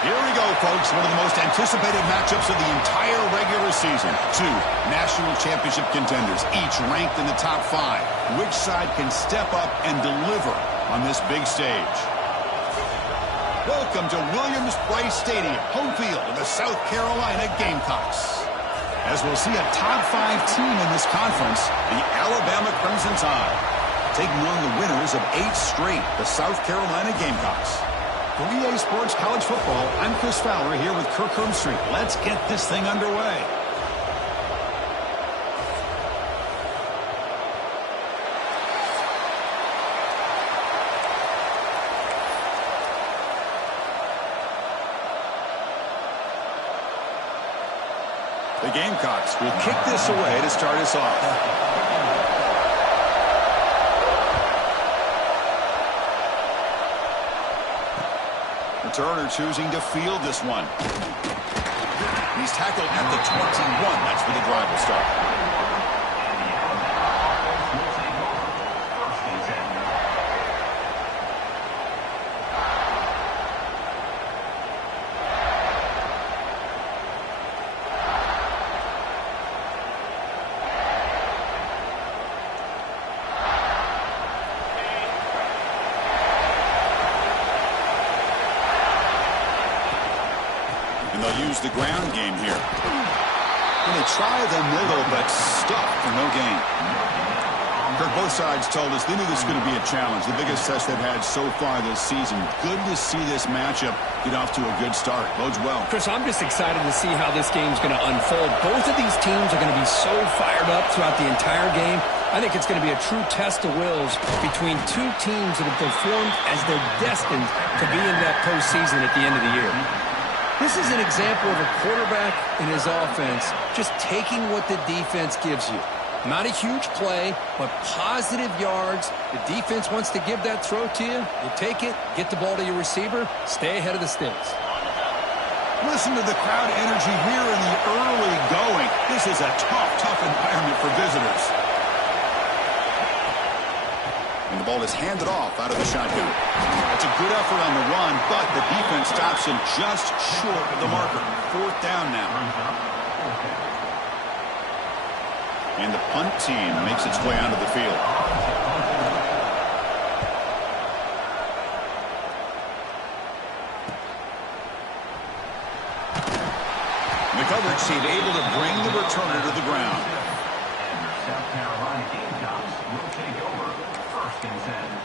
Here we go, folks. One of the most anticipated matchups of the entire regular season. Two national championship contenders, each ranked in the top 5. Which side can step up and deliver on this big stage? Welcome to Williams-Brice Stadium, home field of the South Carolina Gamecocks. As we'll see a top 5 team in this conference, the Alabama Crimson Tide, taking on the winners of 8 straight, the South Carolina Gamecocks. For EA Sports College Football, I'm Chris Fowler here with Kirk Hermstreet. Let's get this thing underway. The Gamecocks will kick this away to start us off. Turner choosing to field this one. He's tackled at the 21. That's where the drive will start. They'll use the ground game here. And they try the middle, but stuck for no gain. Kirk, both sides told us they knew this was going to be a challenge, the biggest test they've had so far this season. Good to see this matchup get off to a good start. Bodes well. Chris, I'm just excited to see how this game's going to unfold. Both of these teams are going to be so fired up throughout the entire game. I think it's going to be a true test of wills between two teams that have performed as they're destined to be in that postseason at the end of the year. This is an example of a quarterback and his offense just taking what the defense gives you. Not a huge play, but positive yards. The defense wants to give that throw to you. You take it, get the ball to your receiver, stay ahead of the sticks. Listen to the crowd energy here in the early going. This is a tough environment for visitors. And the ball is handed off out of the shotgun. It's a good effort on the run, but the defense stops him just short of the marker. 4th down now. And the punt team makes its way onto the field. The coverage team able to bring the returner to the ground. South Carolina Gamecocks will take over 1st and 10.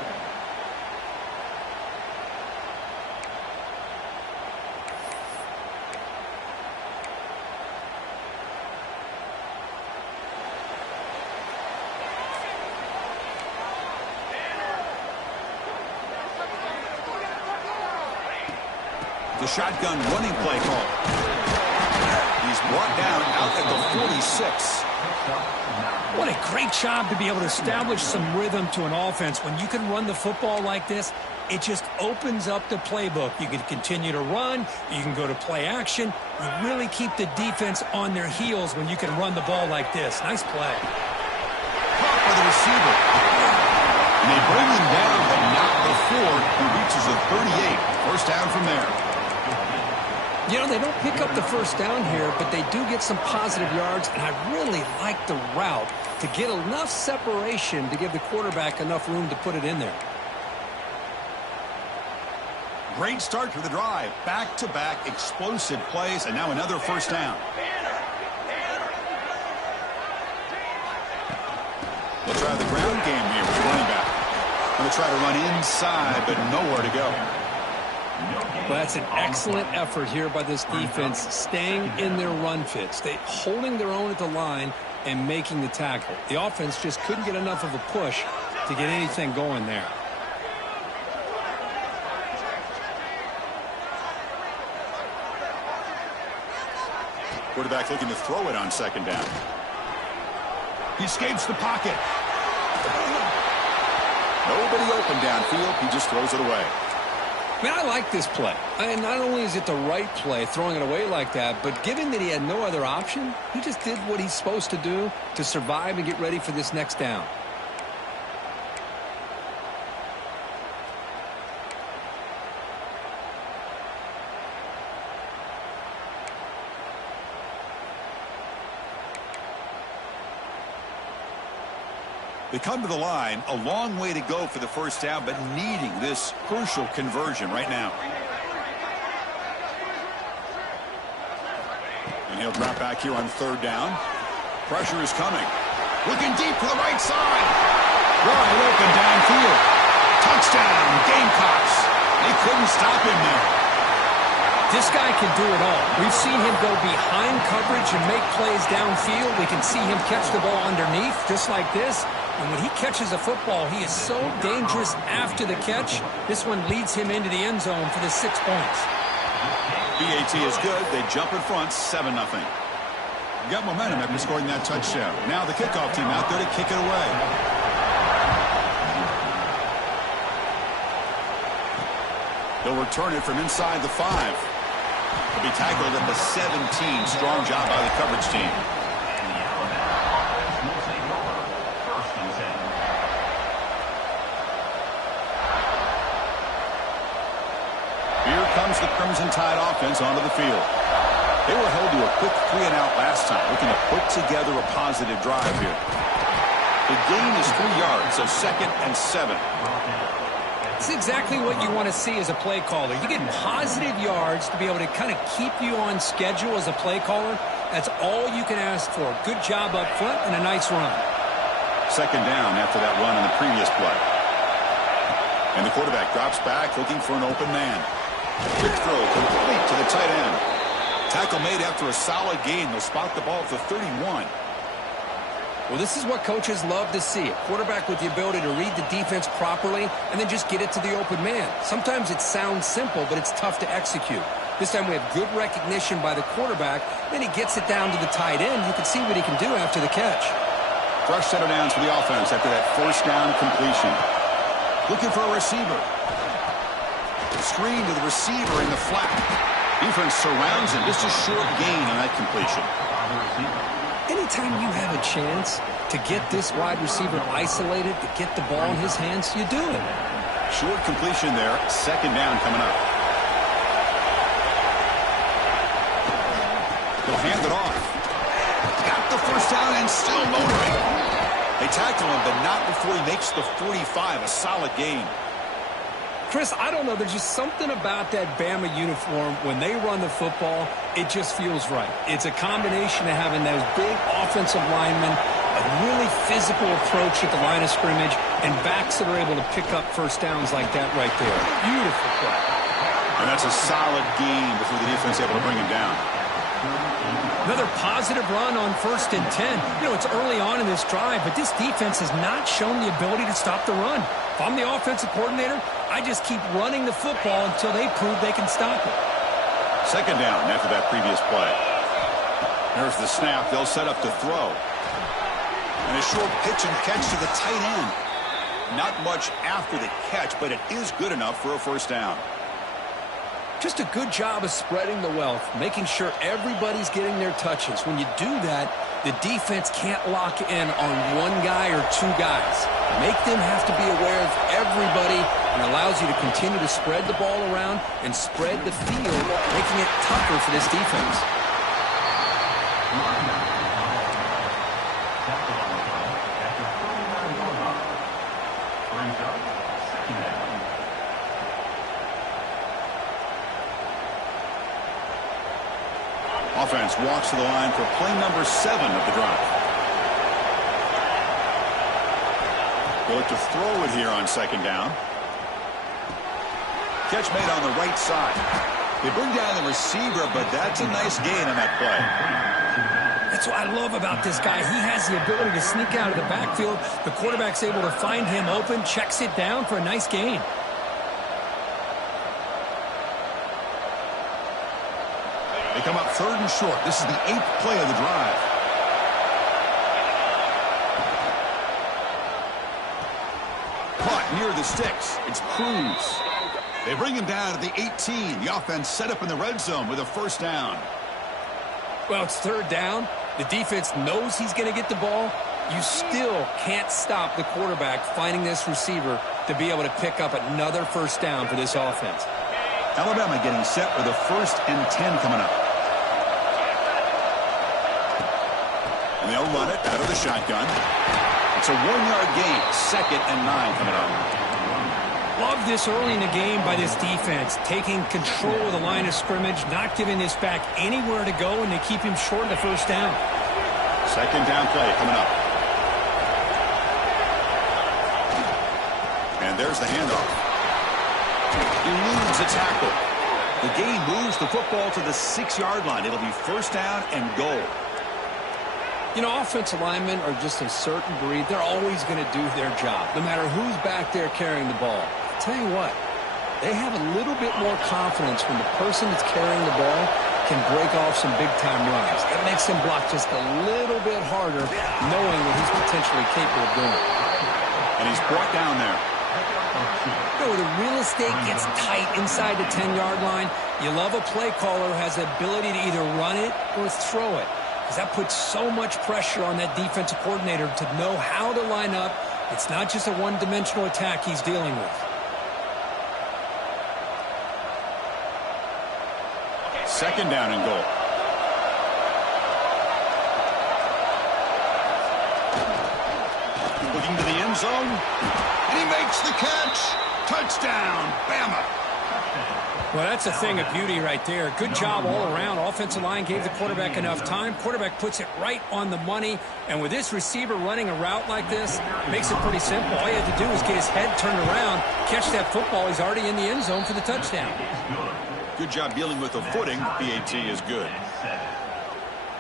The shotgun running play call. He's brought down out at the 46. What a great job to be able to establish some rhythm to an offense. When you can run the football like this, it just opens up the playbook. You can continue to run. You can go to play action. You really keep the defense on their heels when you can run the ball like this. Nice play. Caught by the receiver. And they bring him down, but not before he reaches the 38. 1st down from there. You know, they don't pick up the 1st down here, but they do get some positive yards, and I really like the route to get enough separation to give the quarterback enough room to put it in there. Great start to the drive. Back-to-back explosive plays, and now another 1st down. They'll try the ground game here with the running back. Going to try to run inside, but nowhere to go. Well, that's an excellent effort here by this defense, staying in their run fits, holding their own at the line and making the tackle. The offense just couldn't get enough of a push to get anything going there. Quarterback looking to throw it on 2nd down. He escapes the pocket. Nobody open downfield. He just throws it away. Man, I like this play. And not only is it the right play, throwing it away like that, but given that he had no other option, he just did what he's supposed to do to survive and get ready for this next down. They come to the line, a long way to go for the first down, but needing this crucial conversion right now. And he'll drop back here on third down. Pressure is coming. Looking deep to the right side. Wide open downfield. Touchdown, Gamecocks. They couldn't stop him there. This guy can do it all. We've seen him go behind coverage and make plays downfield. We can see him catch the ball underneath, just like this. And when he catches a football, he is so dangerous after the catch. This one leads him into the end zone for the 6 points. BAT is good. They jump in front, 7-0. Got momentum after scoring that touchdown. Now the kickoff team out there to kick it away. They'll return it from inside the 5. He'll be tackled at the 17. Strong job by the coverage team. Here comes the Crimson Tide offense onto the field. They were held to a quick 3-and-out last time, looking to put together a positive drive here. The gain is 3 yards, so 2nd and 7. It's exactly what you want to see as a play caller. You get positive yards to be able to kind of keep you on schedule as a play caller. That's all you can ask for. Good job up front and a nice run. 2nd down after that run on the previous play. And the quarterback drops back looking for an open man. Quick throw complete to the tight end. Tackle made after a solid gain. They'll spot the ball at the 31. Well, this is what coaches love to see. A quarterback with the ability to read the defense properly and then just get it to the open man. Sometimes it sounds simple, but it's tough to execute. This time we have good recognition by the quarterback. Then he gets it down to the tight end. You can see what he can do after the catch. Fresh set of downs for the offense after that first down completion. Looking for a receiver. Screen to the receiver in the flat. Defense surrounds him. Just a short gain on that completion. Anytime you have a chance to get this wide receiver isolated, to get the ball in his hands, you do it. Short completion there. 2nd down coming up. They'll hand it off. Got the first down and still motoring. They tackle him, but not before he makes the 45. A solid gain. Chris, I don't know. There's just something about that Bama uniform. When they run the football, it just feels right. It's a combination of having those big offensive linemen, a really physical approach at the line of scrimmage, and backs that are able to pick up first downs like that right there. Beautiful play. And that's a solid gain before the defense able to bring him down. Another positive run on 1st and 10. You know, it's early on in this drive, but this defense has not shown the ability to stop the run. If I'm the offensive coordinator, I just keep running the football until they prove they can stop it. 2nd down after that previous play. There's the snap. They'll set up to throw. And a short pitch and catch to the tight end. Not much after the catch, but it is good enough for a first down. Just a good job of spreading the wealth, making sure everybody's getting their touches. When you do that, the defense can't lock in on one guy or 2 guys. Make them have to be aware of everybody, and allows you to continue to spread the ball around and spread the field, making it tougher for this defense. Offense walks to the line for play number 7 of the drive. They'll look to throw it here on 2nd down. Catch made on the right side. They bring down the receiver, but that's a nice gain on that play. That's what I love about this guy. He has the ability to sneak out of the backfield. The quarterback's able to find him open, checks it down for a nice gain. They come up 3rd and short. This is the 8th play of the drive. Caught near the sticks. It's Cruz. They bring him down to the 18. The offense set up in the red zone with a first down. Well, it's 3rd down. The defense knows he's going to get the ball. You still can't stop the quarterback finding this receiver to be able to pick up another first down for this offense. Alabama getting set with a 1st and 10 coming up. And they'll run it out of the shotgun. It's a 1-yard gain. 2nd and 9 coming up. Love this early in the game by this defense, taking control of the line of scrimmage, not giving this back anywhere to go, and they keep him short of the first down. 2nd down play coming up. And there's the handoff. Eludes a tackle. The game moves the football to the 6-yard line. It'll be 1st down and goal. You know, offensive linemen are just a certain breed. They're always going to do their job, no matter who's back there carrying the ball. I'll tell you what, they have a little bit more confidence when the person that's carrying the ball can break off some big-time runs. It makes them block just a little bit harder, knowing what he's potentially capable of doing. And he's brought down there. You know, the real estate gets tight inside the 10-yard line. You love a play caller who has the ability to either run it or throw it, because that puts so much pressure on that defensive coordinator to know how to line up. It's not just a one-dimensional attack he's dealing with. 2nd down and goal. Looking to the end zone. And he makes the catch. Touchdown, Bama. Well, that's a thing of beauty right there. Good job all around. Offensive line gave the quarterback enough time. Quarterback puts it right on the money. And with this receiver running a route like this, it makes it pretty simple. All you have to do is get his head turned around, catch that football. He's already in the end zone for the touchdown. Good job dealing with the footing. PAT is good.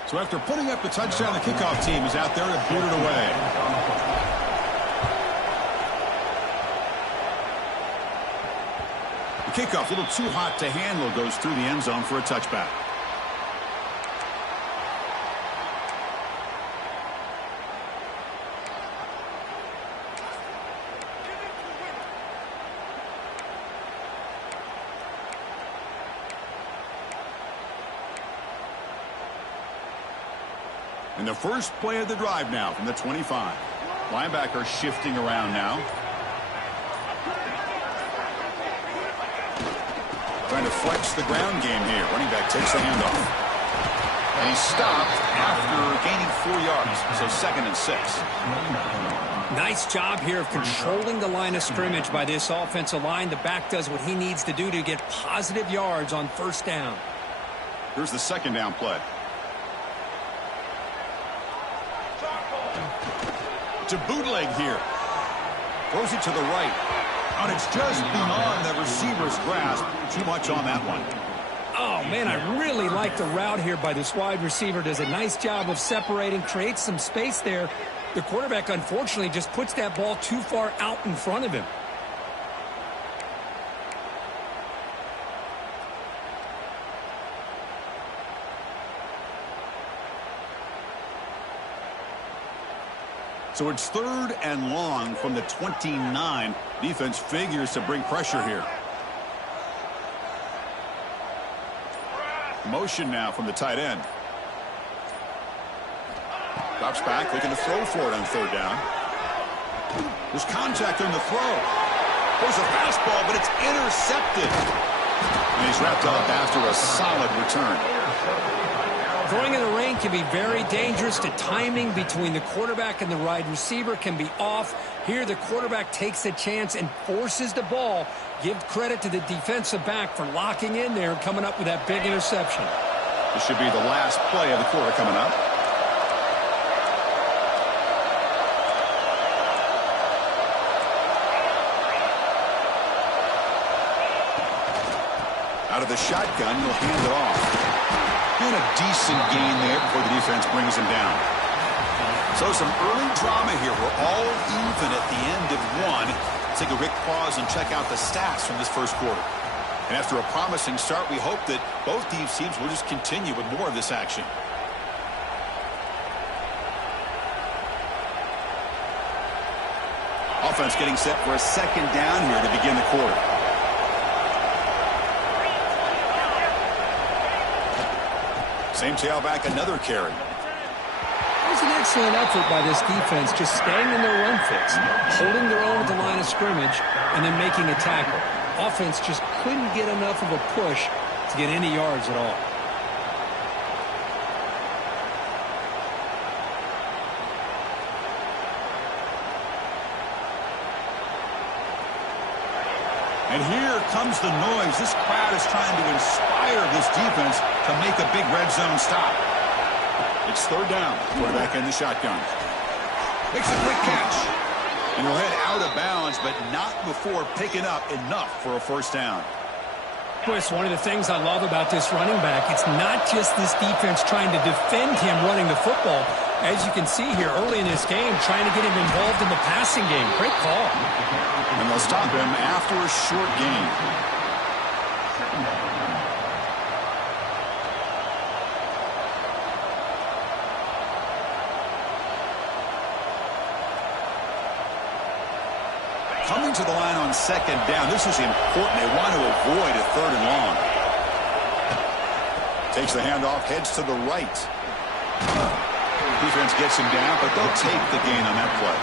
So after putting up the touchdown, the kickoff team is out there to boot it away. Kickoff, a little too hot to handle, goes through the end zone for a touchback. And the first play of the drive now from the 25. Linebacker shifting around now. Trying to flex the ground game here. Running back takes the handoff. And he's stopped after gaining 4 yards. So 2nd and 6. Nice job here of controlling the line of scrimmage by this offensive line. The back does what he needs to do to get positive yards on 1st down. Here's the 2nd down play. It's a bootleg here. Throws it to the right. And it's just beyond the receiver's grasp. Too much on that one. Oh, man, I really like the route here by this wide receiver. Does a nice job of separating, creates some space there. The quarterback, unfortunately, just puts that ball too far out in front of him. So it's 3rd and long from the 29. Defense figures to bring pressure here. Motion now from the tight end. Drops back, looking to throw for it on 3rd down. There's contact on the throw. There's a fastball, but it's intercepted. And he's wrapped up after a solid return. Throwing in the rain can be very dangerous. The timing between the quarterback and the wide receiver can be off. Here, the quarterback takes a chance and forces the ball. Give credit to the defensive back for locking in there and coming up with that big interception. This should be the last play of the quarter coming up. Out of the shotgun, he'll hand it off. And a decent gain there before the defense brings him down. So some early drama here. We're all even at the end of one. Let's take a quick pause and check out the stats from this first quarter. And after a promising start, we hope that both these teams will just continue with more of this action. Offense getting set for a 2nd down here to begin the quarter. Same tailback, another carry. It was an excellent effort by this defense, just staying in their run fix, holding their own at the line of scrimmage, and then making a tackle. Offense just couldn't get enough of a push to get any yards at all. And here comes the noise. This crowd is trying to inspire this defense to make a big red zone stop. It's third down. Quarterback in the shotgun. Makes a quick catch. And he'll head out of bounds, but not before picking up enough for a first down. Chris, one of the things I love about this running back, it's not just this defense trying to defend him running the football. As you can see here early in this game, trying to get him involved in the passing game. Great call. And they'll stop him after a short gain. Coming to the line on second down. This is important. They want to avoid a third and long. Takes the handoff, heads to the right. Defense gets him down, but they'll take the gain on that play.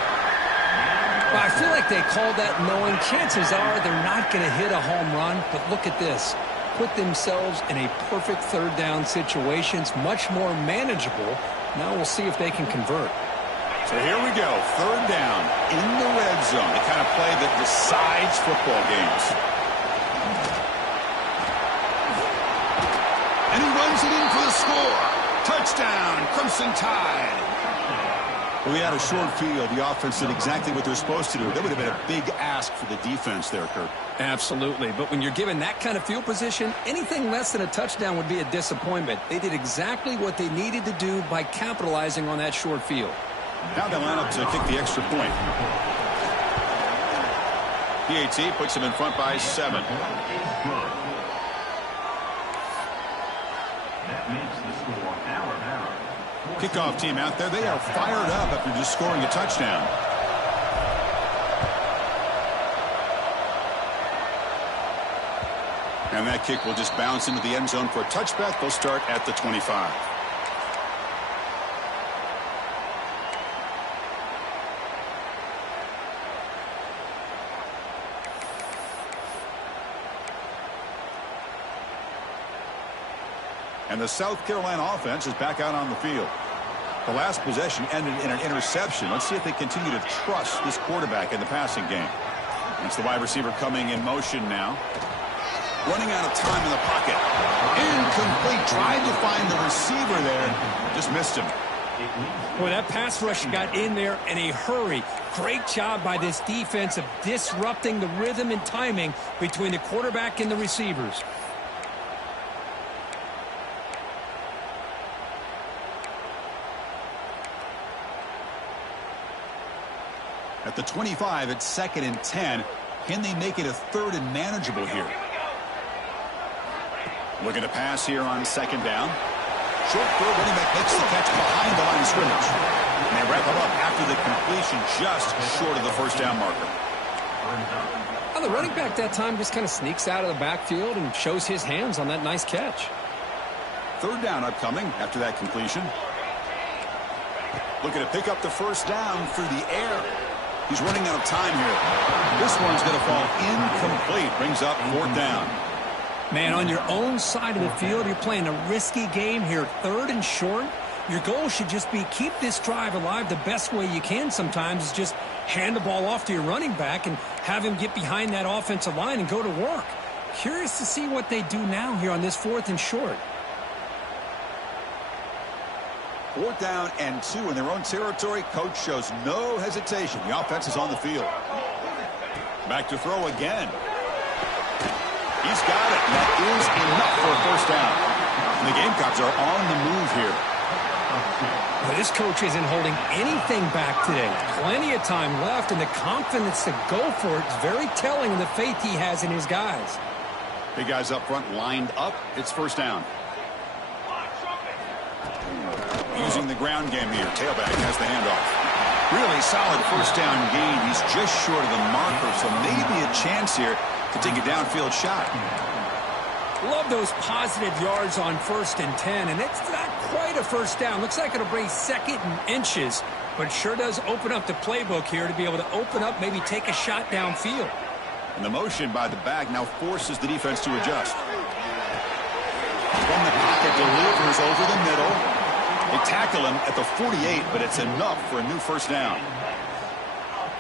Well, I feel like they called that knowing chances are they're not going to hit a home run, but look at this. Put themselves in a perfect third down situation. It's much more manageable. Now we'll see if they can convert. So here we go, third down in the red zone, the kind of play that decides football games. And he runs it in for the score. Touchdown, Crimson Tide. Well, we had a short field. The offense did exactly what they're supposed to do. That would have been a big ask for the defense there, Kurt. Absolutely, but when you're given that kind of field position, anything less than a touchdown would be a disappointment. They did exactly what they needed to do by capitalizing on that short field. Now they line up to kick the extra point. PAT puts him in front by 7. Kickoff team out there. They are fired up after just scoring a touchdown. And that kick will just bounce into the end zone for a touchback. They'll start at the 25. And the South Carolina offense is back out on the field. The last possession ended in an interception. Let's see if they continue to trust this quarterback in the passing game. It's the wide receiver coming in motion now. Running out of time in the pocket. Incomplete. Tried to find the receiver there. Just missed him. Boy, that pass rush got in there in a hurry. Great job by this defense of disrupting the rhythm and timing between the quarterback and the receivers. At the 25, it's 2nd and 10. Can they make it a third and manageable here? Looking to pass here on 2nd down. Short throw, running back makes the catch behind the line of scrimmage. And they wrap him up after the completion just short of the first down marker. Well, the running back that time just kind of sneaks out of the backfield and shows his hands on that nice catch. Third down upcoming after that completion. Looking to pick up the first down through the air. He's running out of time here. This one's going to fall incomplete. Brings up 4th down. Man, on your own side of the field, you're playing a risky game here. 3rd and short. Your goal should just be keep this drive alive the best way you can sometimes is just hand the ball off to your running back and have him get behind that offensive line and go to work. Curious to see what they do now here on this 4th and short. 4th down and 2 in their own territory. Coach shows no hesitation. The offense is on the field. Back to throw again. He's got it. That is enough for a first down. And the Gamecocks are on the move here. Well, this coach isn't holding anything back today. Plenty of time left, and the confidence to go for it is very telling of the faith he has in his guys. Big guys up front lined up. It's first down. Using the ground game here. Tailback has the handoff. Really solid first down gain. He's just short of the marker, so maybe a chance here to take a downfield shot. Love those positive yards on 1st and 10, and it's not quite a first down. Looks like it'll bring 2nd and inches, but sure does open up the playbook here to be able to open up, maybe take a shot downfield. And the motion by the back now forces the defense to adjust. From the pocket, delivers over the middle. They tackle him at the 48, but it's enough for a new first down.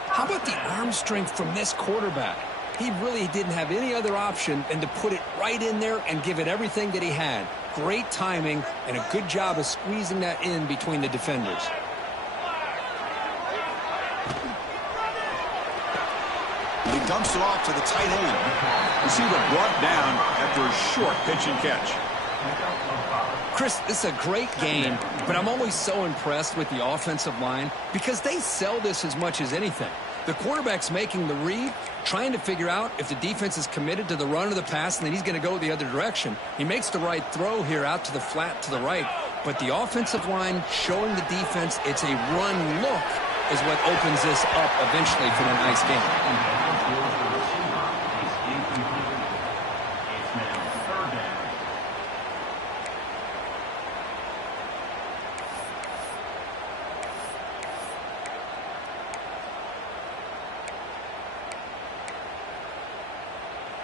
How about the arm strength from this quarterback? He really didn't have any other option than to put it right in there and give it everything that he had. Great timing and a good job of squeezing that in between the defenders. He dumps it off to the tight end. Receiver brought down after a short pitch and catch. Chris, this is a great game, but I'm always so impressed with the offensive line because they sell this as much as anything. The quarterback's making the read, trying to figure out if the defense is committed to the run or the pass, and then he's going to go the other direction. He makes the right throw here out to the flat to the right, but the offensive line showing the defense it's a run look is what opens this up eventually for the nice game.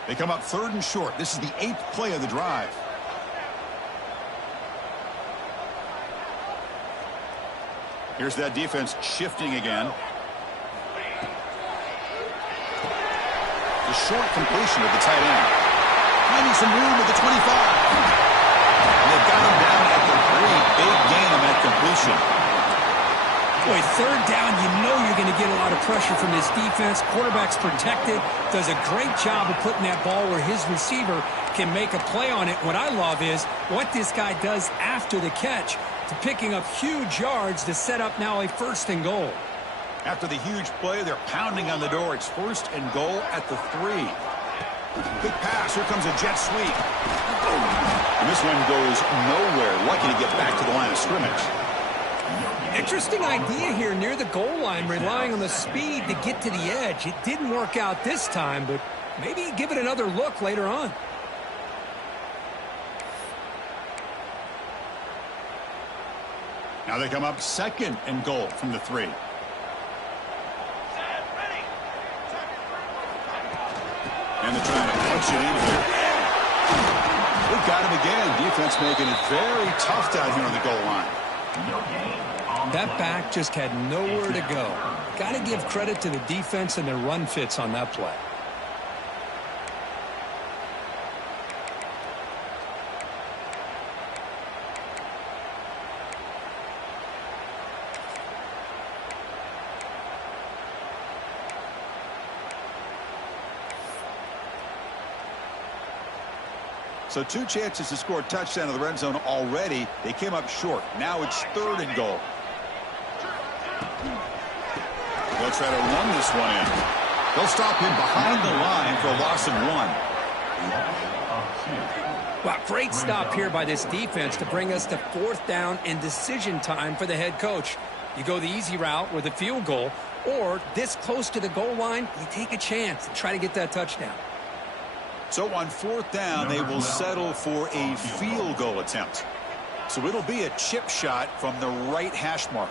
They come up 3rd and short. This is the 8th play of the drive. Here's that defense shifting again. The short completion of the tight end. Finding some room at the 25. And they've got him down at the 3. Big gain on that completion. Boy, 3rd down, you know you're going to get a lot of pressure from this defense. Quarterback's protected, does a great job of putting that ball where his receiver can make a play on it. What I love is what this guy does after the catch to picking up huge yards to set up now a 1st and goal. After the huge play, they're pounding on the door. It's 1st and goal at the 3. Big pass. Here comes a jet sweep. And this one goes nowhere. Lucky to get back to the line of scrimmage. Interesting idea here near the goal line, relying on the speed to get to the edge. It didn't work out this time, but maybe give it another look later on. Now they come up 2nd and goal from the 3. And they're trying to punch it in here. They've got him again. Defense making it very tough down here on the goal line. That back just had nowhere to go. Got to give credit to the defense and their run fits on that play. So 2 chances to score a touchdown in the red zone already. They came up short. Now it's 3rd and goal. They'll try to run this one in. They'll stop him behind the line for a loss of 1. Wow, great stop here by this defense to bring us to 4th down and decision time for the head coach. You go the easy route with a field goal, or this close to the goal line, you take a chance and try to get that touchdown. So on 4th down, they will settle for a field goal attempt. So it'll be a chip shot from the right hash mark.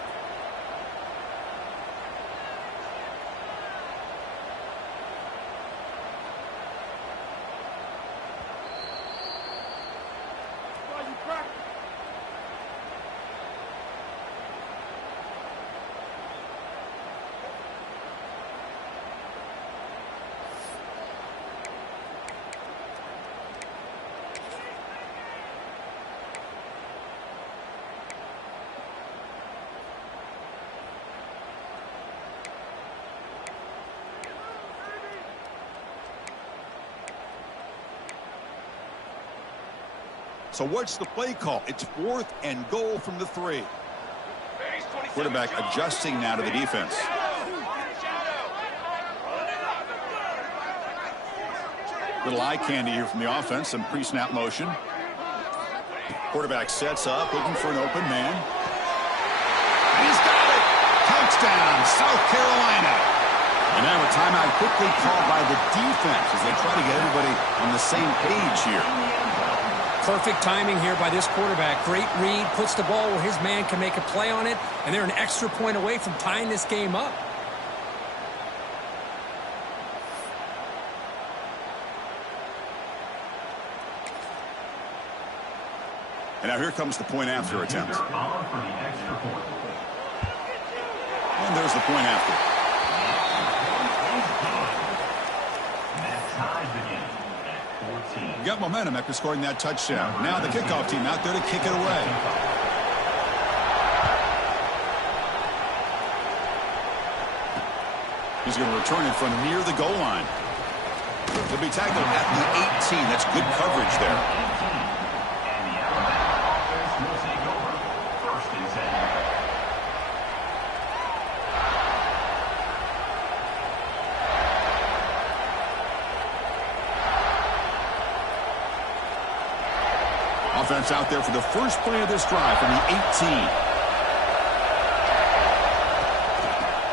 So what's the play call? It's 4th and goal from the 3. Quarterback adjusting now to the defense. Little eye candy here from the offense. Some pre-snap motion. Quarterback sets up, looking for an open man. And he's got it! Touchdown, South Carolina. And now a timeout quickly called by the defense as they try to get everybody on the same page here. Perfect timing here by this quarterback. Great read, puts the ball where his man can make a play on it, and they're an extra point away from tying this game up. And now here comes the point after attempt. And there's the point after. ties the game at 14. Got momentum after scoring that touchdown. Now the kickoff team out there to kick it away. He's going to return it from near the goal line. He'll be tackled at the 18. That's good coverage there. And the Alabama offense will take over. First and 10. Offense out there for the first play of this drive from the 18.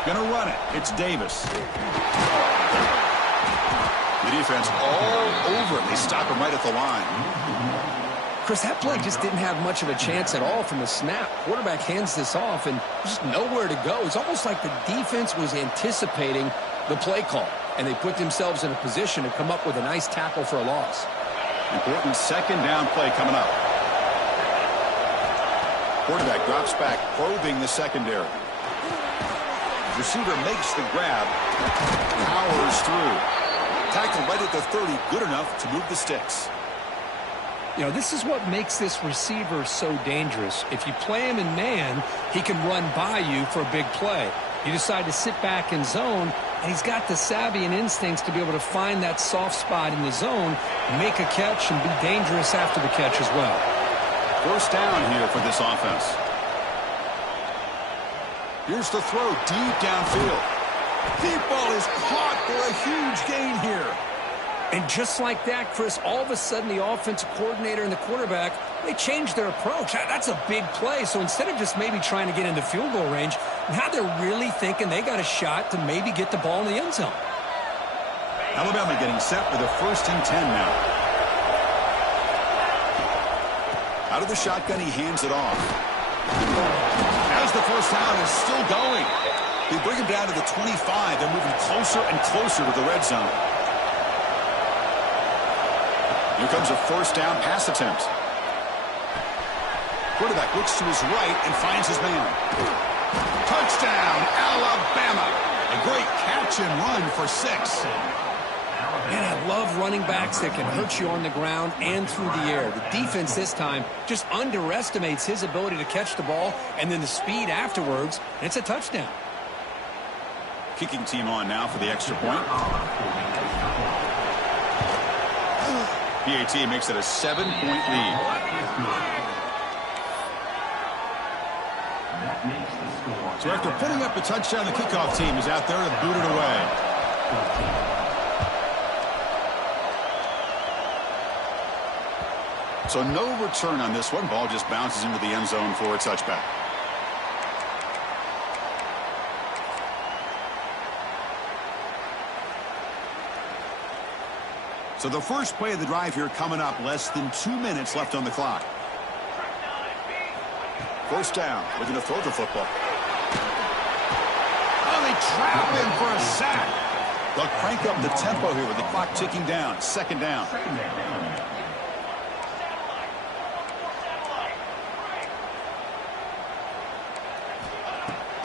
Gonna run it. It's Davis. The defense all over it. They stop him right at the line. Chris, that play just didn't have much of a chance at all from the snap. Quarterback hands this off and just nowhere to go. It's almost like the defense was anticipating the play call, and they put themselves in a position to come up with a nice tackle for a loss. Important second down play coming up. Quarterback drops back, probing the secondary. Receiver makes the grab, powers through. Tackle right at the 30, good enough to move the sticks. You know, this is what makes this receiver so dangerous. If you play him in man, he can run by you for a big play. You decide to sit back in zone, and he's got the savvy and instincts to be able to find that soft spot in the zone, make a catch, and be dangerous after the catch as well. First down here for this offense. Here's the throw deep downfield. Deep ball is caught for a huge gain here. And just like that, Chris, all of a sudden the offensive coordinator and the quarterback, they changed their approach. That's a big play. So instead of just maybe trying to get into field goal range, now they're really thinking they got a shot to maybe get the ball in the end zone. Alabama getting set for the 1st and 10 now. Out of the shotgun, he hands it off. As the first down is still going. They bring him down to the 25. They're moving closer and closer to the red zone. Here comes a first down pass attempt. Quarterback looks to his right and finds his man. Touchdown, Alabama. A great catch and run for 6. Man, I love running backs that can hurt you on the ground and through the air. The defense this time just underestimates his ability to catch the ball and then the speed afterwards, and it's a touchdown. Kicking team on now for the extra point. PAT makes it a 7-point lead. So after putting up a touchdown, the kickoff team is out there to boot it away. So no return on this one. Ball just bounces into the end zone for a touchback. So the first play of the drive here coming up. Less than 2 minutes left on the clock. First down. Looking to throw the football. Oh, they trap him for a sack. They'll crank up the tempo here with the clock ticking down. Second down.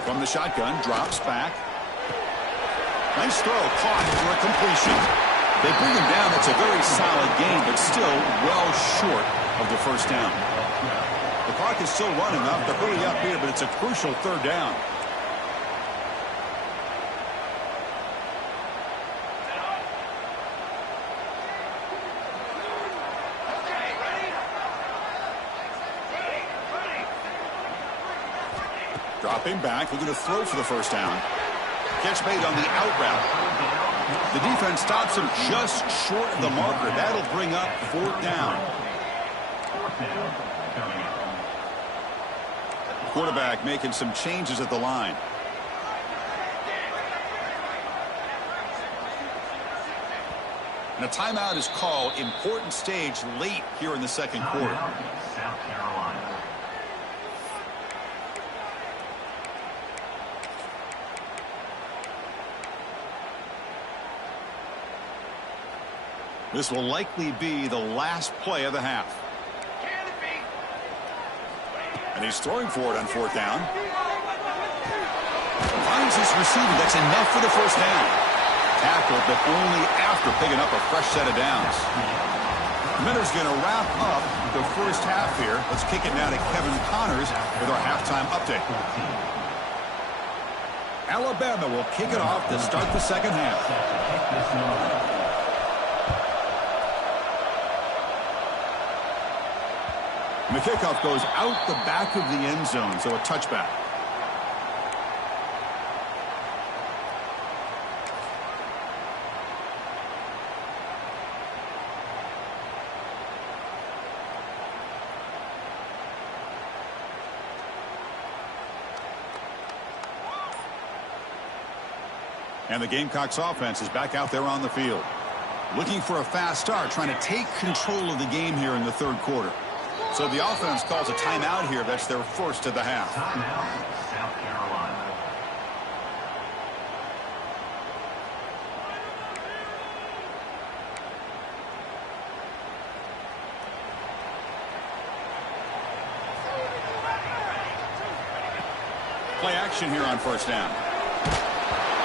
From the shotgun, drops back. Nice throw, caught for a completion. They bring him down. That's a very solid game, but still well short of the first down. The clock is still running. Up to hurry up here, but it's a crucial third down. Dropping back, looking to throw for the first down. Catch made on the out route. The defense stops him just short of the marker. That'll bring up fourth down. Quarterback making some changes at the line. And a timeout is called. Important stage late here in the second quarter. South Carolina. This will likely be the last play of the half. And he's throwing for it on fourth down. Finds his receiver. That's enough for the first down. Tackled, but only after picking up a fresh set of downs. The Miners going to wrap up the first half here. Let's kick it now to Kevin Connors with our halftime update. Alabama will kick it off to start the second half. And the kickoff goes out the back of the end zone, so a touchback. And the Gamecocks offense is back out there on the field. Looking for a fast start, trying to take control of the game here in the third quarter. So the offense calls a timeout here. That's their first of the half. Timeout, South Carolina. Play action here on first down.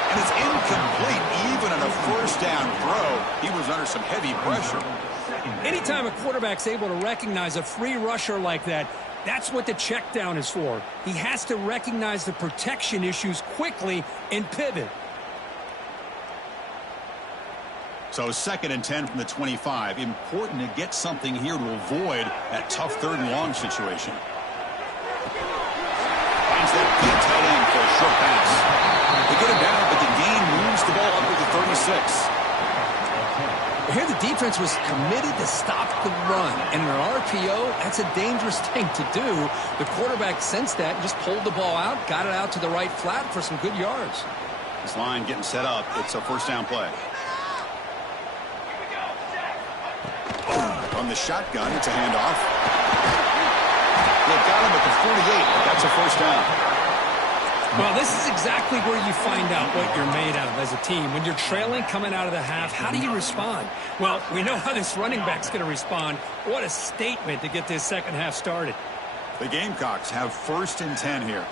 And it's incomplete. Even on a first down throw, he was under some heavy pressure. Anytime a quarterback's able to recognize a free rusher like that, that's what the check down is for. He has to recognize the protection issues quickly and pivot. So 2nd and 10 from the 25. Important to get something here to avoid that tough third and long situation. Finds that good tight end for a short pass. They get him down, but the gain moves the ball up to the 36. Here the defense was committed to stop the run. And in an RPO, that's a dangerous thing to do. The quarterback sensed that and just pulled the ball out, got it out to the right flat for some good yards. This line getting set up. It's a first down play. From the shotgun, it's a handoff. They got him at the 48, but that's a first down. Well, this is exactly where you find out what you're made of as a team. When you're trailing coming out of the half, how do you respond? Well, we know how this running back's going to respond. What a statement to get this second half started. The Gamecocks have 1st and 10 here.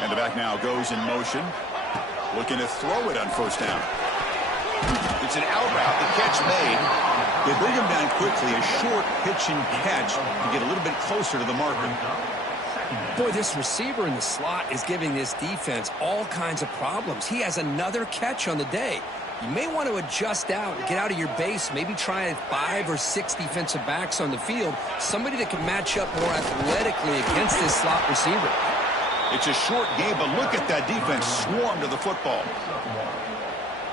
And the back now goes in motion. Looking to throw it on first down. It's an out route. The catch made. They bring him down quickly. A short pitch and catch to get a little bit closer to the marker. Boy, this receiver in the slot is giving this defense all kinds of problems. He has another catch on the day. You may want to adjust out, get out of your base, maybe try 5 or 6 defensive backs on the field, somebody that can match up more athletically against this slot receiver. It's a short game, but look at that defense swarm to the football.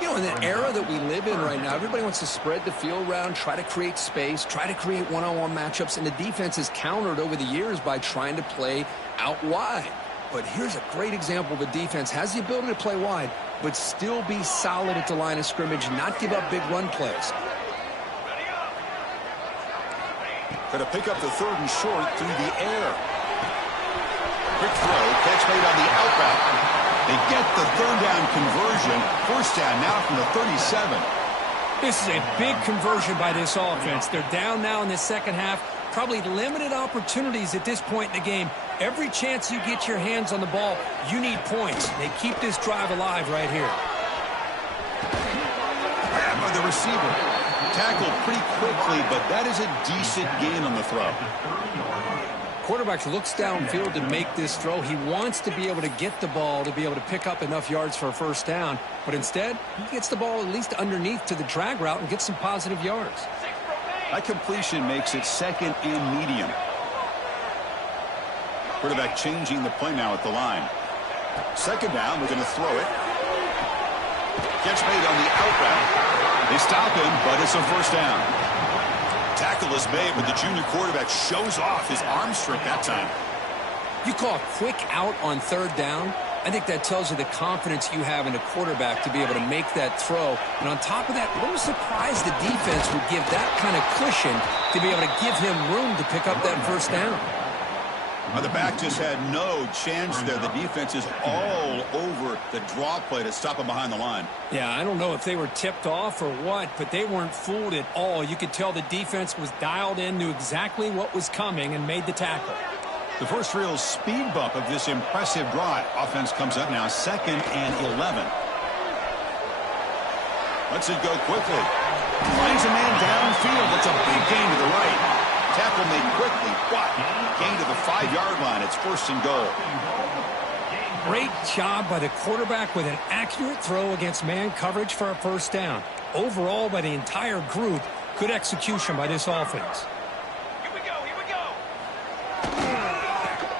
You know, in the era that we live in right now, everybody wants to spread the field around, try to create space, try to create one-on-one matchups, and the defense has countered over the years by trying to play out wide. But here's a great example of a defense has the ability to play wide, but still be solid at the line of scrimmage, not give up big run plays. Going to pick up the 3rd and short through the air. Quick throw, catch made on the out route. They get the 3rd down conversion. First down now from the 37. This is a big conversion by this offense. They're down now in the second half. Probably limited opportunities at this point in the game. Every chance you get your hands on the ball, you need points. They keep this drive alive right here. Grab by the receiver. Tackled pretty quickly, but that is a decent gain on the throw. Quarterback looks downfield to make this throw. He wants to be able to get the ball to be able to pick up enough yards for a first down. But instead, he gets the ball at least underneath to the drag route and gets some positive yards. That completion makes it 2nd and medium. Quarterback changing the play now at the line. 2nd down, we're going to throw it. Catch made on the out route. They stop him, but it's a first down. Tackle is made, but the junior quarterback shows off his arm strength that time. You call a quick out on 3rd down. I think that tells you the confidence you have in a quarterback to be able to make that throw. And on top of that, a little surprised the defense would give that kind of cushion to be able to give him room to pick up that first down. The back just had no chance there. The defense is all over the draw play to stop him behind the line. Yeah, I don't know if they were tipped off or what, but they weren't fooled at all. You could tell the defense was dialed in, knew exactly what was coming, and made the tackle. The first real speed bump of this impressive drive. Offense comes up now 2nd and 11. Lets it go quickly. Finds a man downfield. That's a big gain to the right. Tackle made quickly, but gain to the 5-yard line. It's 1st and goal. Great job by the quarterback with an accurate throw against man coverage for a 1st down. Overall, by the entire group, good execution by this offense. Here we go, here we go.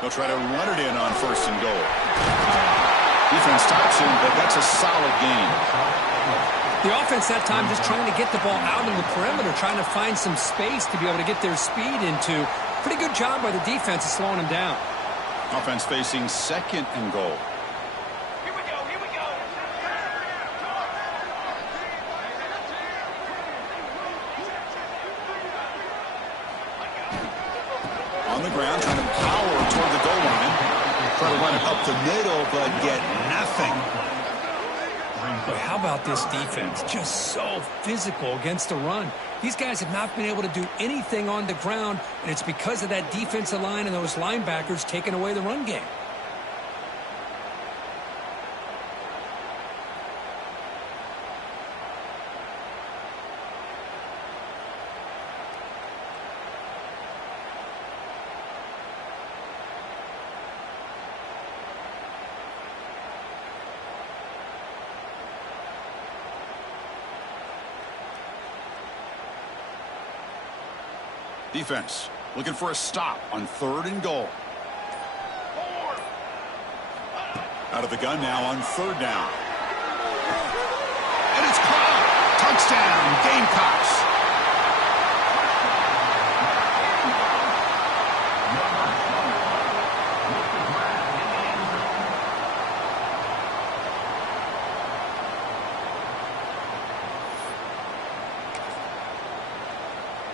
They'll try to run it in on 1st and goal. Defense stops him, but that's a solid gain. The offense that time just trying to get the ball out in the perimeter, trying to find some space to be able to get their speed into. Pretty good job by the defense of slowing them down. Offense facing 2nd and goal. Here we go, here we go. On the ground, trying to power toward the goal line. Try to run it up the middle, but get nothing. But how about this defense? Just so physical against the run. These guys have not been able to do anything on the ground, and it's because of that defensive line and those linebackers taking away the run game. Defense looking for a stop on 3rd and goal. Out of the gun now on 3rd down. And it's caught. Touchdown, Gamecocks.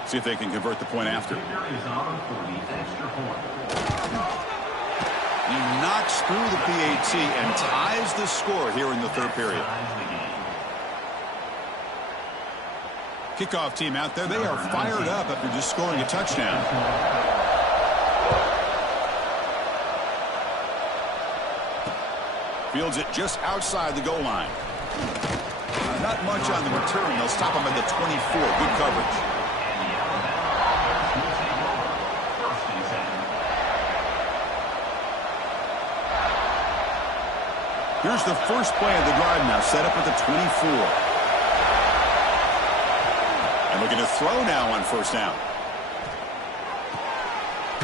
See if they can convert the point after. He knocks through the PAT and ties the score here in the 3rd period. Kickoff team out there. They are fired up after just scoring a touchdown. Fields it just outside the goal line. Not much on the return. They'll stop him at the 24. Good coverage. Here's the first play of the drive now, set up at the 24. And looking to throw now on 1st down.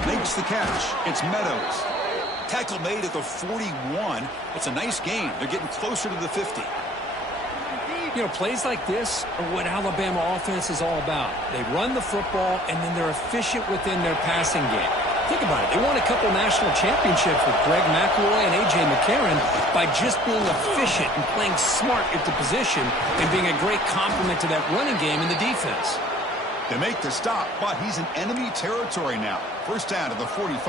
Makes the catch. It's Meadows. Tackle made at the 41. It's a nice gain. They're getting closer to the 50. You know, plays like this are what Alabama offense is all about. They run the football, and then they're efficient within their passing game. Think about it. They won a couple national championships with Greg McElroy and A.J. McCarron by just being efficient and playing smart at the position and being a great complement to that running game in the defense. They make the stop, but he's in enemy territory now. 1st down to the 45.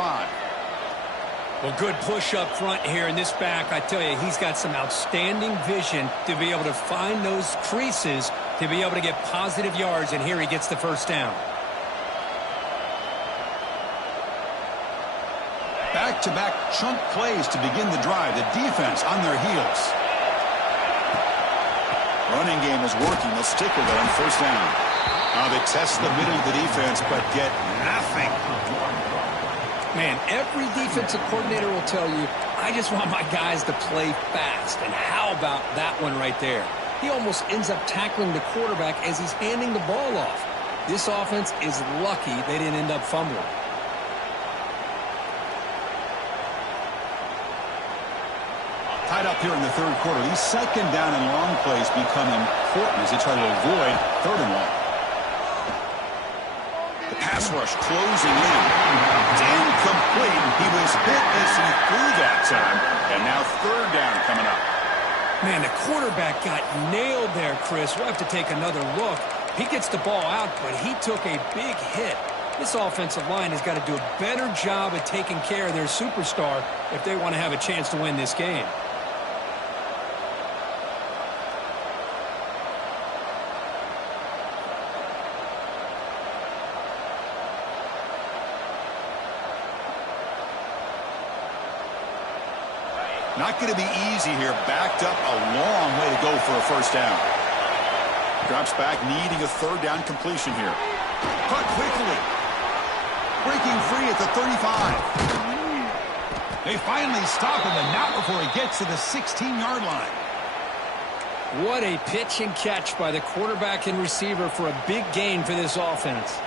Well, good push up front here in this back. I tell you, he's got some outstanding vision to be able to find those creases to be able to get positive yards, and here he gets the 1st down. Back-to-back chunk plays to begin the drive. The defense on their heels. Running game is working. They'll stick with it on 1st down. They test the middle of the defense, but get nothing. Man, every defensive coordinator will tell you, I just want my guys to play fast. And how about that one right there? He almost ends up tackling the quarterback as he's handing the ball off. This offense is lucky they didn't end up fumbling. Tied up here in the 3rd quarter. These 2nd down and long plays become important as they try to avoid 3rd and long. The pass rush closing in. It's incomplete. He was hit as he threw that time. And now 3rd down coming up. Man, the quarterback got nailed there, Chris. We'll have to take another look. He gets the ball out, but he took a big hit. This offensive line has got to do a better job at taking care of their superstar if they want to have a chance to win this game. Not going to be easy here. Backed up a long way to go for a 1st down. Drops back, needing a third down completion here. Caught quickly. Breaking free at the 35. They finally stop him, and not before he gets to the 16-yard line. What a pitch and catch by the quarterback and receiver for a big gain for this offense.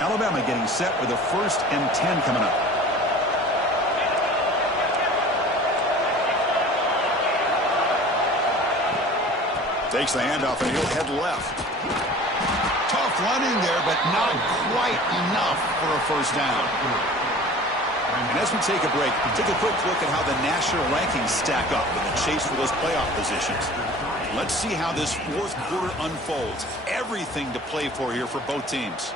Alabama getting set with a 1st and 10 coming up. Takes the handoff, and he'll head left. Tough running there, but not quite enough for a 1st down. And as we take a break, take a quick look at how the national rankings stack up in the chase for those playoff positions. Let's see how this 4th quarter unfolds. Everything to play for here for both teams.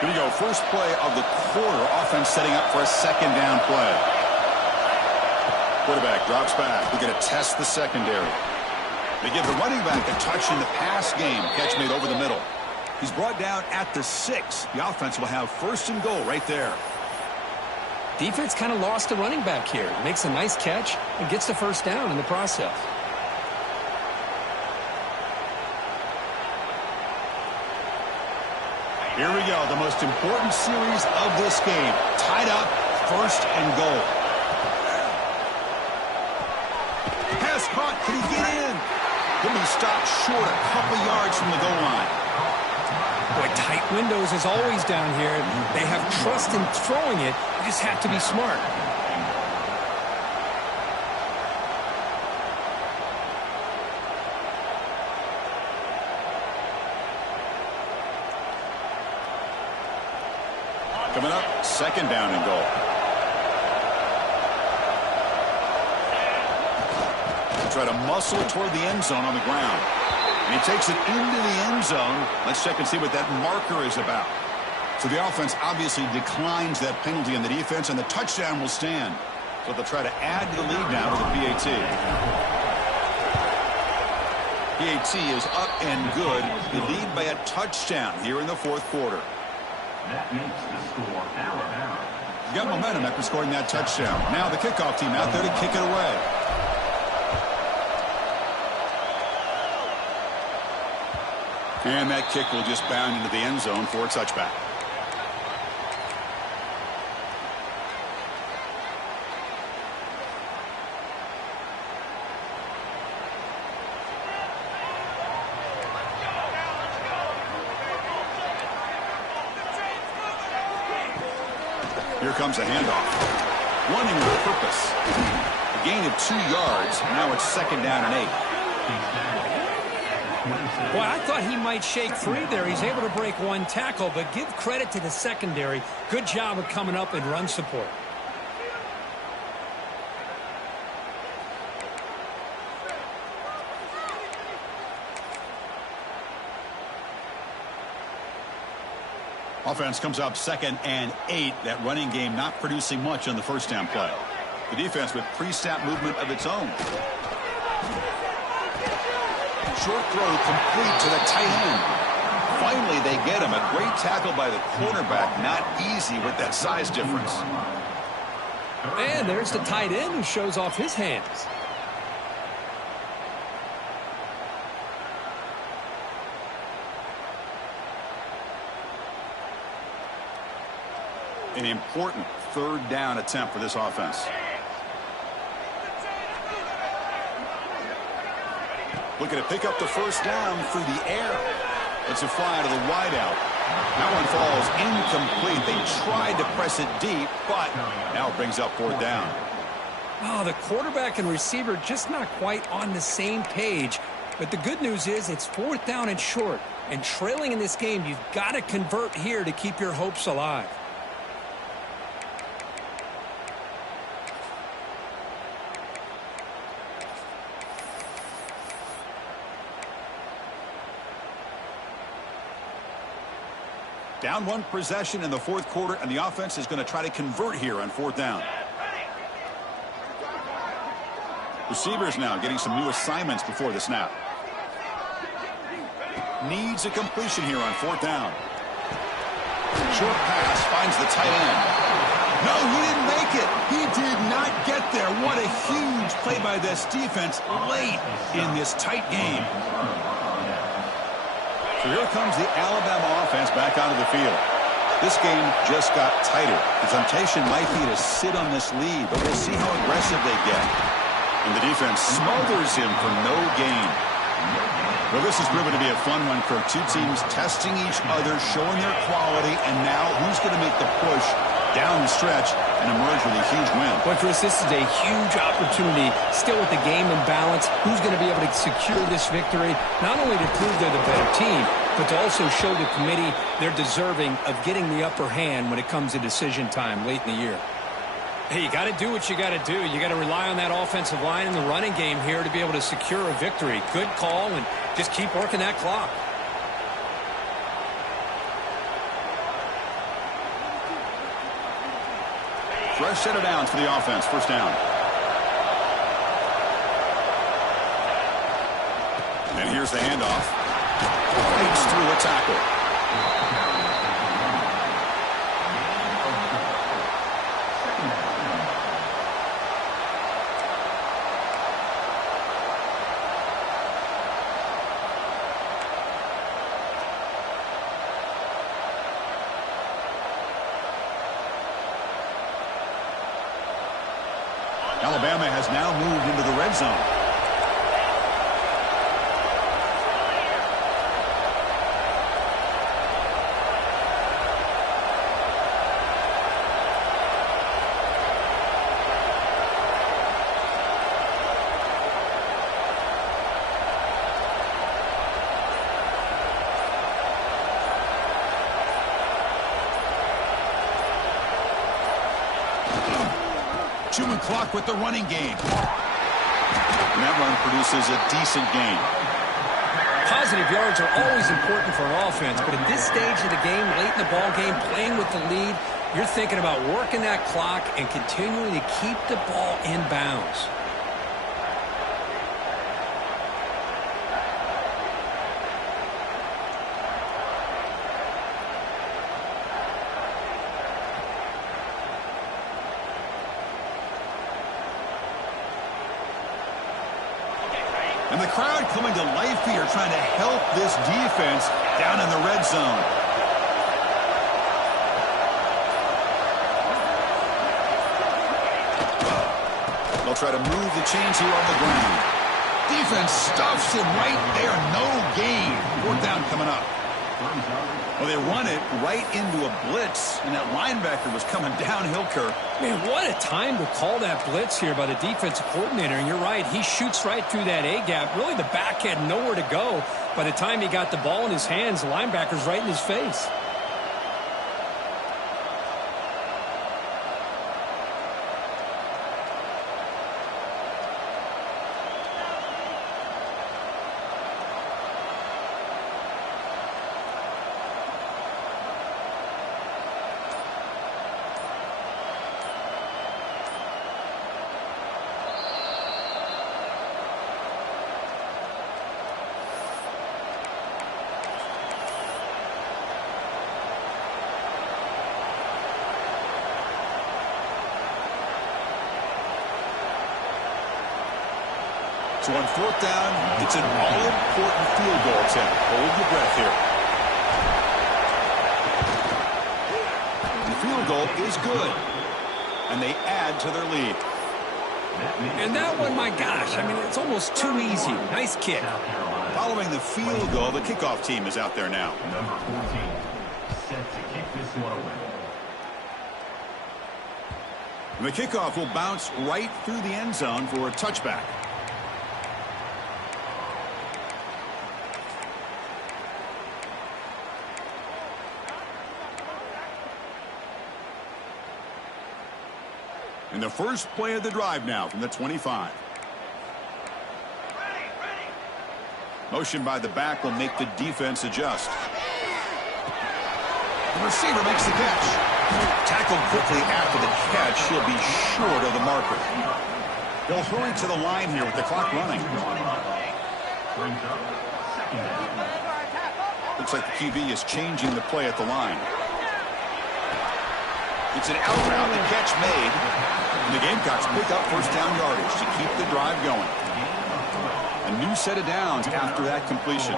Here we go. First play of the quarter. Offense setting up for a 2nd down play. Quarterback drops back. We're going to test the secondary. They give the running back a touch in the pass game. Catch made over the middle. He's brought down at the 6. The offense will have 1st and goal right there. Defense kind of lost the running back here. Makes a nice catch and gets the 1st down in the process. Here we go, the most important series of this game. Tied up, 1st and goal. Pass caught, can he get in? He'll be stopped short a couple yards from the goal line. Boy, tight windows is always down here. They have trust in throwing it. You just have to be smart. Coming up, 2nd down and goal. Try to muscle toward the end zone on the ground. And he takes it into the end zone. Let's check and see what that marker is about. So the offense obviously declines that penalty, and the defense and the touchdown will stand. So they'll try to add to the lead now to the PAT. PAT is up and good. The lead by a touchdown here in the 4th quarter. That makes the score Alabama. You got momentum after scoring that touchdown. Now the kickoff team out there to kick it away. And that kick will just bound into the end zone for a touchback. Here comes a handoff. Running with purpose. A gain of 2 yards. Now it's 2nd down and 8. Well, I thought he might shake free there. He's able to break 1 tackle, but give credit to the secondary. Good job of coming up and run support. Offense comes up 2nd and 8. That running game not producing much on the 1st down play. The defense with pre-snap movement of its own. Short throw complete to the tight end. Finally, they get him. A great tackle by the cornerback. Not easy with that size difference. And there's the tight end who shows off his hands. An important 3rd down attempt for this offense. Looking to pick up the 1st down through the air. It's a fly to the wideout. That one falls incomplete. They tried to press it deep, but now it brings up 4th down. Oh, the quarterback and receiver just not quite on the same page. But the good news is it's 4th down and short. And trailing in this game, you've got to convert here to keep your hopes alive. Down 1 possession in the 4th quarter, and the offense is going to try to convert here on 4th down. Receivers now getting some new assignments before the snap. Needs a completion here on 4th down. Short pass finds the tight end. No, he didn't make it. He did not get there. What a huge play by this defense late in this tight game. So here comes the Alabama offense back onto the field. This game just got tighter. The temptation might be to sit on this lead, but we'll see how aggressive they get. And the defense smothers him for no gain. Well, this has proven to be a fun one, Kirk. Two teams testing each other, showing their quality, and now who's going to make the push down the stretch and emerge with a huge win? Boy, Chris, this is a huge opportunity. Still with the game in balance, who's going to be able to secure this victory? Not only to prove they're the better team, but to also show the committee they're deserving of getting the upper hand when it comes to decision time late in the year. Hey, you got to do what you got to do. You got to rely on that offensive line and the running game here to be able to secure a victory. Good call, and just keep working that clock. Fresh set of downs for the offense. 1st down. And here's the handoff. Breaks through a tackle. Alabama has now moved into the red zone. Chewing clock with the running game. And that run produces a decent gain. Positive yards are always important for an offense, but at this stage of the game, late in the ball game, playing with the lead, you're thinking about working that clock and continuing to keep the ball in bounds. And the crowd coming to life here, trying to help this defense down in the red zone. They'll try to move the chains here on the ground. Defense stuffs him right there. No gain. 4th down coming up. Well, they run it right into a blitz, and that linebacker was coming downhill, Kirk. Man, what a time to call that blitz here by the defensive coordinator. And you're right, he shoots right through that A-gap. Really, the back had nowhere to go. By the time he got the ball in his hands, the linebacker's right in his face. So on 4th down, it's an all-important field goal attempt. Hold your breath here. The field goal is good. And they add to their lead. And that one, my gosh, I mean, it's almost too easy. Nice kick. Following the field goal, the kickoff team is out there now. Number 14, set to kick this one away. And the kickoff will bounce right through the end zone for a touchback. And the first play of the drive now from the 25. Motion by the back will make the defense adjust. The receiver makes the catch. Tackled quickly after the catch. He'll be short of the marker. They'll hurry to the line here with the clock running. Brings up second down. Looks like the QB is changing the play at the line. It's an out route, the catch made. And the Gamecocks pick up first down yardage to keep the drive going. A new set of downs after that completion.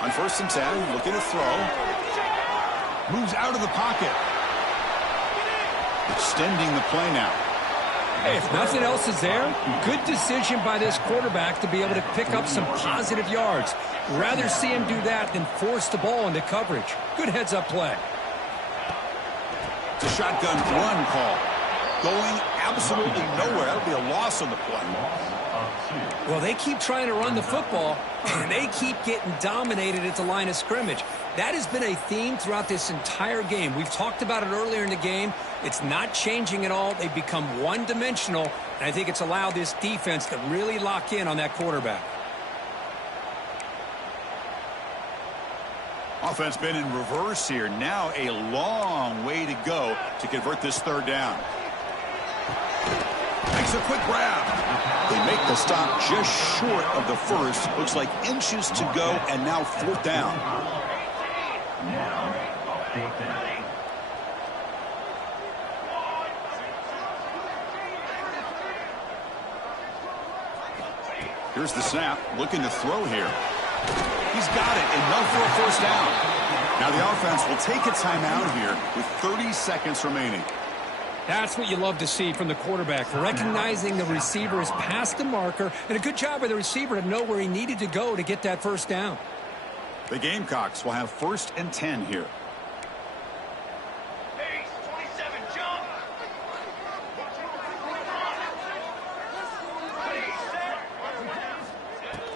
On 1st and 10, looking to throw. Moves out of the pocket. Extending the play now. Hey, if nothing else is there, good decision by this quarterback to be able to pick up some positive yards. Rather see him do that than force the ball into coverage. Good heads-up play. It's a shotgun run call. Going absolutely nowhere. That'll be a loss on the play. Well, they keep trying to run the football, and they keep getting dominated at the line of scrimmage. That has been a theme throughout this entire game. We've talked about it earlier in the game. It's not changing at all. They've become one-dimensional, and I think it's allowed this defense to really lock in on that quarterback. Offense been in reverse here. Now a long way to go to convert this third down. Makes a quick grab. They make the stop just short of the first. Looks like inches to go, and now 4th down. Now, 4th down. Here's the snap. Looking to throw here. He's got it. Enough for a first down. Now the offense will take a timeout here with 30 seconds remaining. That's what you love to see from the quarterback, recognizing the receiver is past the marker, and a good job by the receiver to know where he needed to go to get that first down. The Gamecocks will have 1st and 10 here.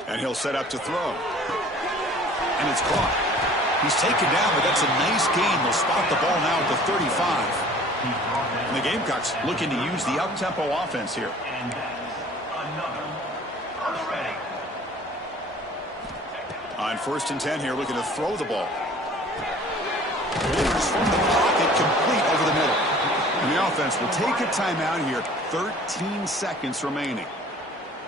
And he'll set up to throw. And it's caught. He's taken down, but that's a nice gain. They'll spot the ball now at the 35. And the Gamecocks looking to use the up-tempo offense here. And that is another first ready. On 1st and 10 here, looking to throw the ball. Orders from the pocket, complete over the middle. And the offense will take a timeout here. 13 seconds remaining.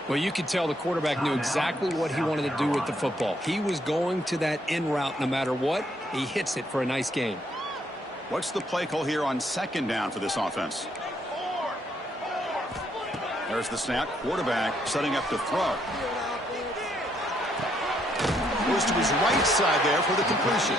Well, you could tell the quarterback knew exactly what he wanted to do with the football. He was going to that in route no matter what. He hits it for a nice gain. What's the play call here on 2nd down for this offense? There's the snap. Quarterback setting up to throw. Goes to his right side there for the completion.